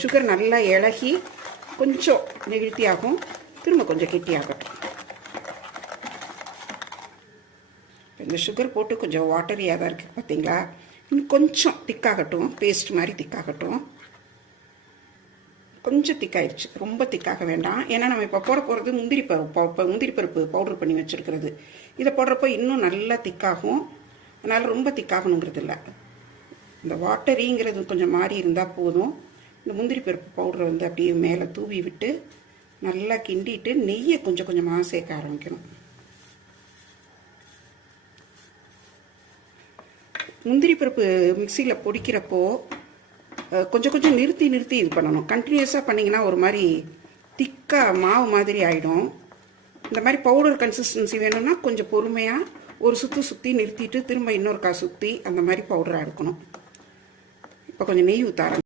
Sugar நல்லா இழகி கொஞ்சம் நெகிழ்த்தியாகும். திரும்ப கொஞ்சம் கெட்டியாகட்டும். இந்த சுகர் போட்டு கொஞ்சம் வாட்டரியாக தான் இருக்குது பார்த்தீங்களா இன்னும் கொஞ்சம் திக்காகட்டும் பேஸ்ட் மாதிரி திக்காகட்டும். கொஞ்சம் திக்காயிடுச்சு ரொம்ப திக்காக வேண்டாம். ஏன்னா நம்ம இப்போ போட போகிறது முந்திரி பருப்பு இப்போ முந்திரி பருப்பு பவுடர் பண்ணி வச்சுருக்கிறது. இதை போடுறப்போ இன்னும் நல்லா திக்காகும். அதனால் ரொம்ப திக்காகணுங்கிறது இல்லை இந்த வாட்டரிங்கிறது கொஞ்சம் மாறி இருந்தால் போதும். இந்த முந்திரி பருப்பு பவுடரை வந்து அப்படியே மேலே தூவி விட்டு நல்லா கிண்டிட்டு நெய்யை கொஞ்சம் கொஞ்சமாக சேர்க்க ஆரம்பிக்கணும். முந்திரி பருப்பு மிக்சியில் பொடிக்கிறப்போ கொஞ்சம் கொஞ்சம் நிறுத்தி நிறுத்தி இது பண்ணணும். கண்டினியூஸாக பண்ணிங்கன்னா ஒரு மாதிரி திக்காக மாவு மாதிரி ஆகிடும் இந்த மாதிரி பவுடர் கன்சிஸ்டன்சி வேணும்னா கொஞ்சம் பொறுமையாக ஒரு சுற்று சுற்றி நிறுத்திட்டு திரும்ப இன்னொரு கா சுற்றி அந்த மாதிரி பவுடராக இருக்கணும் இப்போ கொஞ்சம் நெய் ஊற்ற